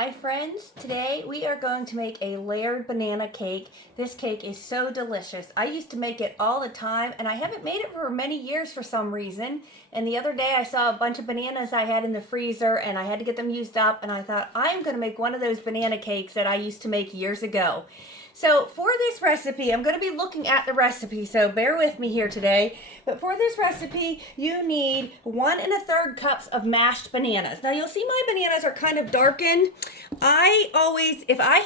Hi friends, today we are going to make a layered banana cake. This cake is so delicious. I used to make it all the time and I haven't made it for many years for some reason. And the other day I saw a bunch of bananas I had in the freezer and I had to get them used up, and I thought I'm going to make one of those banana cakes that I used to make years ago. So for this recipe, I'm going to be looking at the recipe, so bear with me here today. But for this recipe, you need 1 1/3 cups of mashed bananas. Now you'll see my bananas are kind of darkened. I always, if I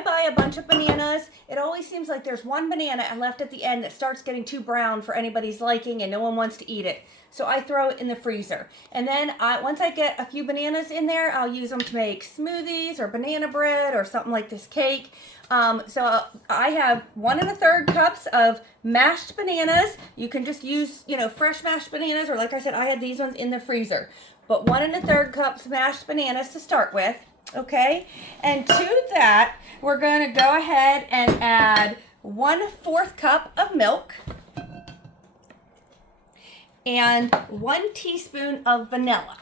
buy a bunch of bananas, it always seems like there's one banana left at the end that starts getting too brown for anybody's liking and no one wants to eat it. So I throw it in the freezer. And then once I get a few bananas in there, I'll use them to make smoothies or banana bread or something like this cake. So I have 1 1/3 cups of mashed bananas. You can just use, fresh mashed bananas, or like I said, I had these ones in the freezer. But 1 1/3 cups mashed bananas to start with, okay? And to that, we're going to go ahead and add 1/4 cup of milk and 1 teaspoon of vanilla.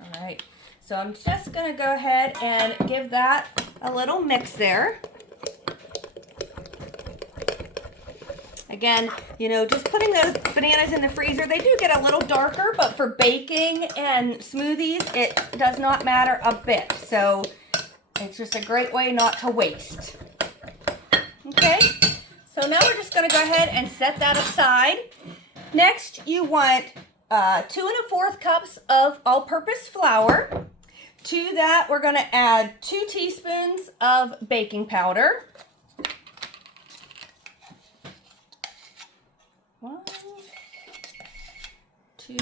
All right, so I'm just going to go ahead and give that a little mix there. Again, just putting those bananas in the freezer, they do get a little darker, but for baking and smoothies, it does not matter a bit. So it's just a great way not to waste. Okay, so now we're just going to go ahead and set that aside. Next, you want 2 1/4 cups of all-purpose flour. To that, we're going to add 2 teaspoons of baking powder. 1, 2.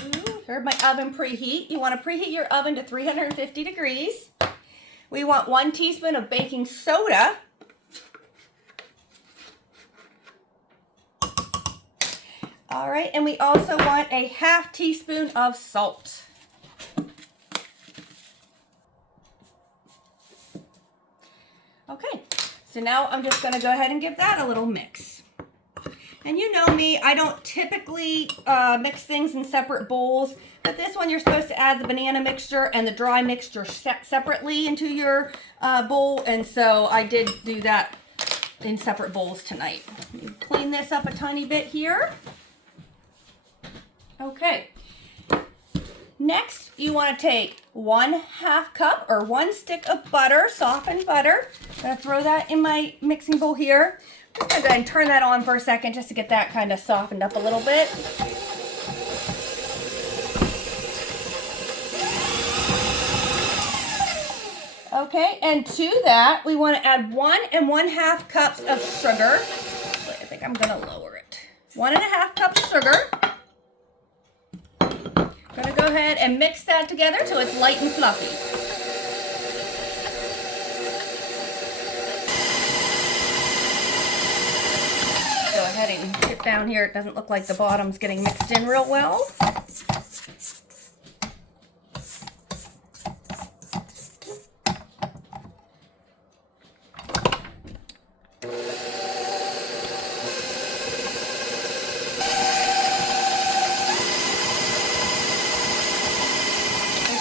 Here's my oven preheat. You want to preheat your oven to 350 degrees. We want 1 teaspoon of baking soda. All right, and we also want a 1/2 teaspoon of salt. Okay, so now I'm just going to go ahead and give that a little mix. And you know me, I don't typically mix things in separate bowls, but this one you're supposed to add the banana mixture and the dry mixture separately into your bowl, and so I did do that in separate bowls tonight. You clean this up a tiny bit here. Okay. Next, you want to take 1/2 cup or 1 stick of butter, softened butter. I'm going to throw that in my mixing bowl here. I'm just going to go ahead and turn that on for a second just to get that kind of softened up a little bit. Okay, and to that, we want to add 1 1/2 cups of sugar. Wait, I think I'm going to lower it. 1 1/2 cups sugar. I'm going to go ahead and mix that together till it's light and fluffy. Go ahead and dip down here. It doesn't look like the bottom's getting mixed in real well.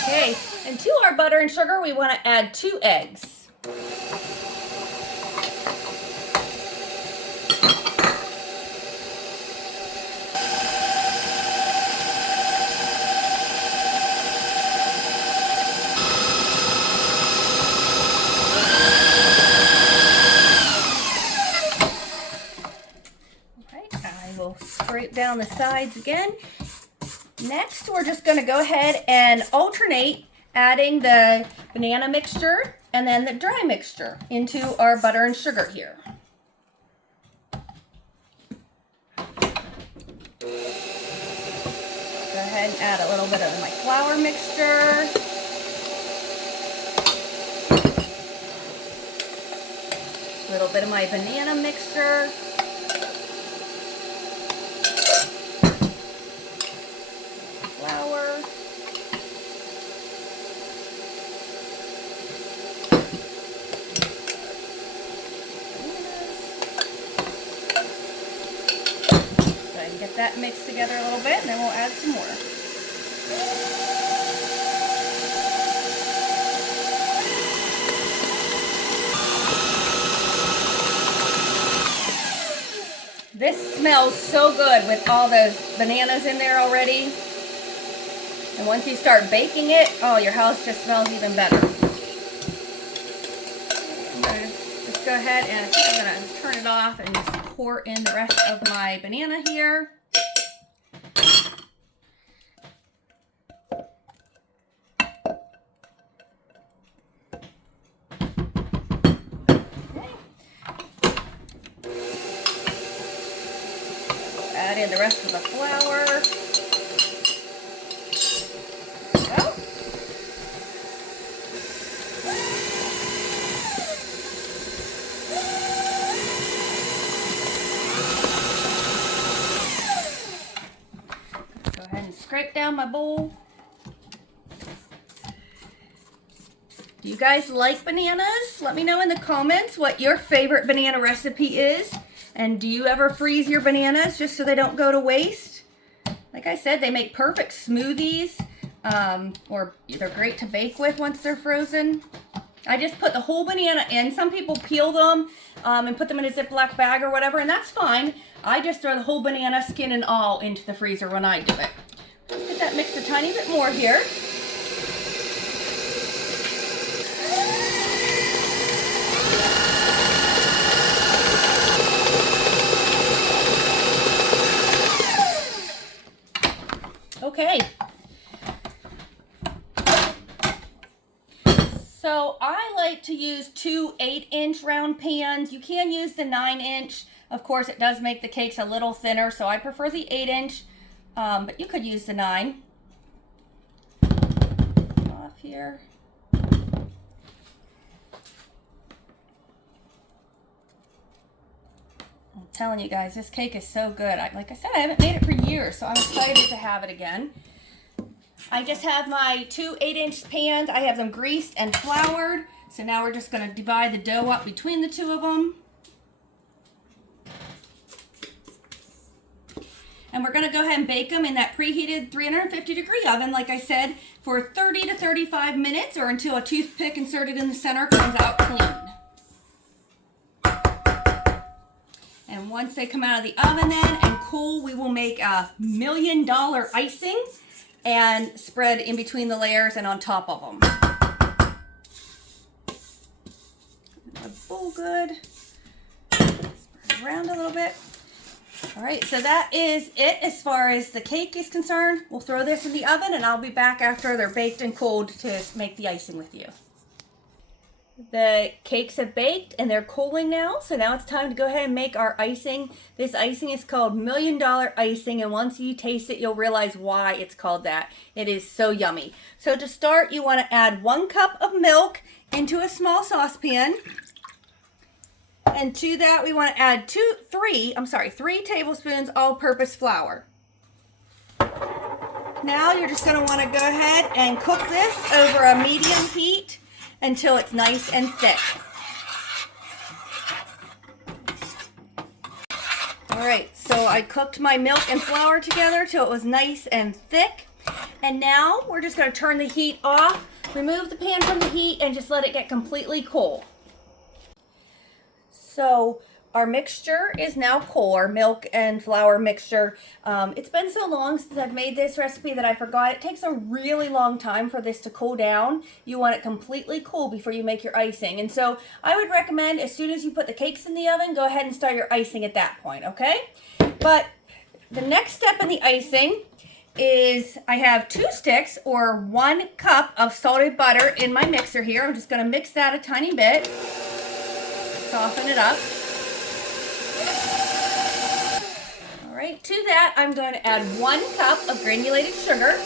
Okay, and to our butter and sugar, we want to add 2 eggs. I will scrape down the sides again. Next, we're just going to go ahead and alternate adding the banana mixture and then the dry mixture into our butter and sugar here. Go ahead and add a little bit of my flour mixture. A little bit of my banana mixture. Flour. Get that mixed together a little bit, and then we'll add some more. This smells so good with all those bananas in there already. And once you start baking it, oh, your house just smells even better. I'm going to just go ahead and I'm going to turn it off and just pour in the rest of my banana here. Add in the rest of the flour. There we go. Go ahead and scrape down my bowl. Do you guys like bananas? Let me know in the comments what your favorite banana recipe is. And do you ever freeze your bananas just so they don't go to waste? Like I said, they make perfect smoothies, or they're great to bake with once they're frozen. I just put the whole banana in. Some people peel them and put them in a Ziploc bag or whatever, and that's fine. I just throw the whole banana, skin and all, into the freezer when I do it. Let's get that mixed a tiny bit more here. Okay, so I like to use 2 8-inch round pans. You can use the 9-inch. Of course, it does make the cakes a little thinner, so I prefer the 8-inch, but you could use the 9. Off here. I'm telling you guys, this cake is so good. Like I said, I haven't made it for years, so I'm excited to have it again. I just have my 2 8-inch pans. I have them greased and floured. So now we're just going to divide the dough up between the two of them. And we're going to go ahead and bake them in that preheated 350-degree oven, like I said, for 30 to 35 minutes, or until a toothpick inserted in the center comes out clean. And once they come out of the oven then and cool, we will make a $1 million icing and spread in between the layers and on top of them. My bowl good. Spread around a little bit. All right, so that is it as far as the cake is concerned. We'll throw this in the oven and I'll be back after they're baked and cooled to make the icing with you. The cakes have baked and they're cooling now, so now it's time to go ahead and make our icing. This icing is called $1 million icing, and once you taste it, you'll realize why it's called that. It is so yummy. So to start, you want to add 1 cup of milk into a small saucepan. And to that, we want to add 3 tablespoons all-purpose flour. Now you're just going to want to go ahead and cook this over a medium heat until it's nice and thick. All right, so I cooked my milk and flour together till it was nice and thick. And now we're just going to turn the heat off, remove the pan from the heat, and just let it get completely cool. So our mixture is now cool, our milk and flour mixture. It's been so long since I've made this recipe that I forgot. It takes a really long time for this to cool down. You want it completely cool before you make your icing. And so I would recommend as soon as you put the cakes in the oven, go ahead and start your icing at that point, okay? But the next step in the icing is I have 2 sticks or 1 cup of salted butter in my mixer here. I'm just going to mix that a tiny bit, soften it up. All right, to that, I'm going to add 1 cup of granulated sugar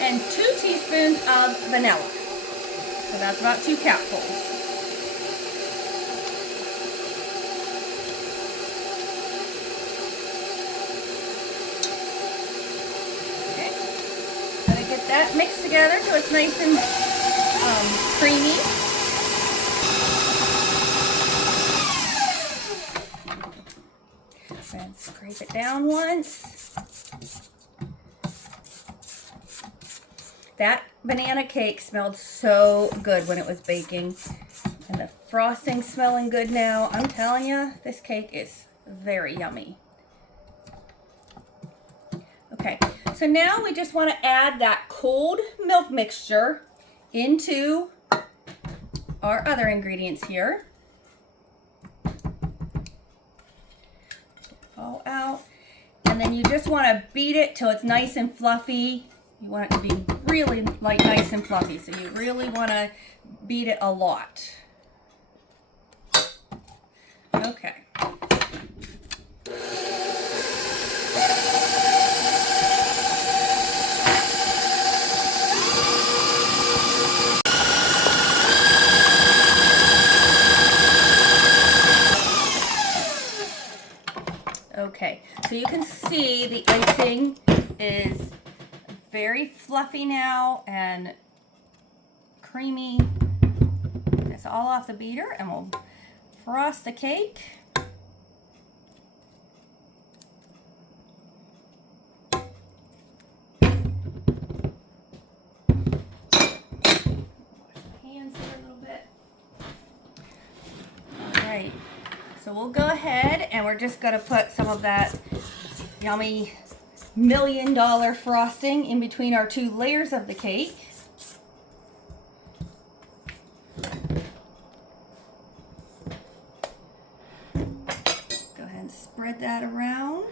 and 2 teaspoons of vanilla. So that's about 2 cupfuls. Okay, gotta get that mixed together so it's nice and creamy. around once. That banana cake smelled so good when it was baking. And the frosting's smelling good now. I'm telling you, this cake is very yummy. Okay, so now we just want to add that cold milk mixture into our other ingredients here. All out. And then you just want to beat it till it's nice and fluffy. You want it to be really like nice and fluffy, so you really want to beat it a lot. Okay. Okay, so you can see the icing is very fluffy now and creamy. It's all off the beater, and we'll frost the cake. So we'll go ahead and we're just going to put some of that yummy $1 million frosting in between our two layers of the cake. Go ahead and spread that around.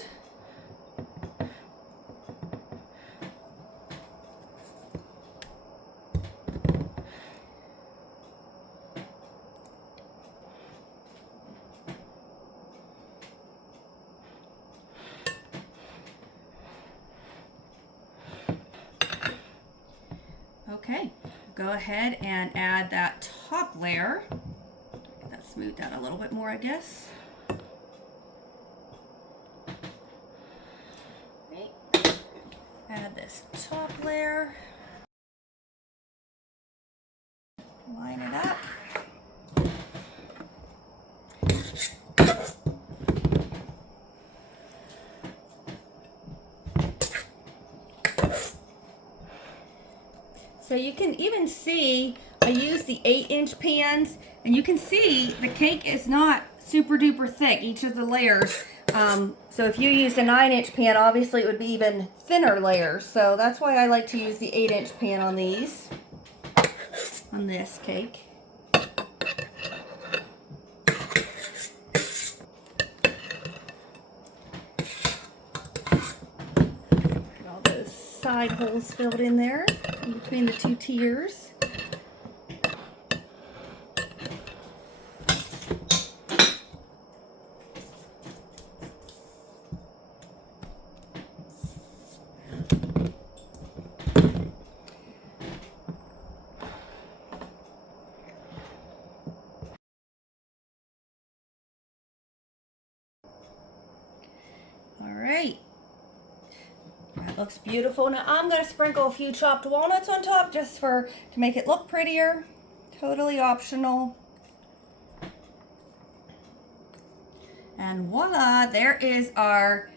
Okay, go ahead and add that top layer. Get that smoothed out a little bit more, I guess. Okay. Add this top layer. Line it up. So you can even see, I use the 8-inch pans, and you can see the cake is not super duper thick, each of the layers. So if you used a 9-inch pan, obviously it would be even thinner layers. So that's why I like to use the 8-inch pan on these, on this cake. All those side holes filled in there, in between the two tiers. All right. That looks beautiful. Now I'm going to sprinkle a few chopped walnuts on top just to make it look prettier. Totally optional. And voila, there is our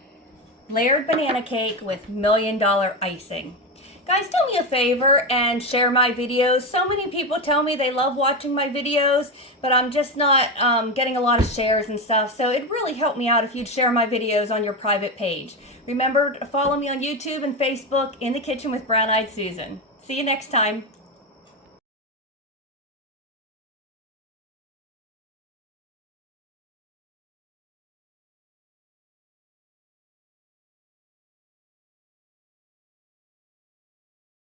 layered banana cake with $1 million icing. Guys, do me a favor and share my videos. So many people tell me they love watching my videos, but I'm just not getting a lot of shares and stuff. So it'd really help me out if you'd share my videos on your private page. Remember to follow me on YouTube and Facebook, In the Kitchen with Brown Eyed Susan. See you next time.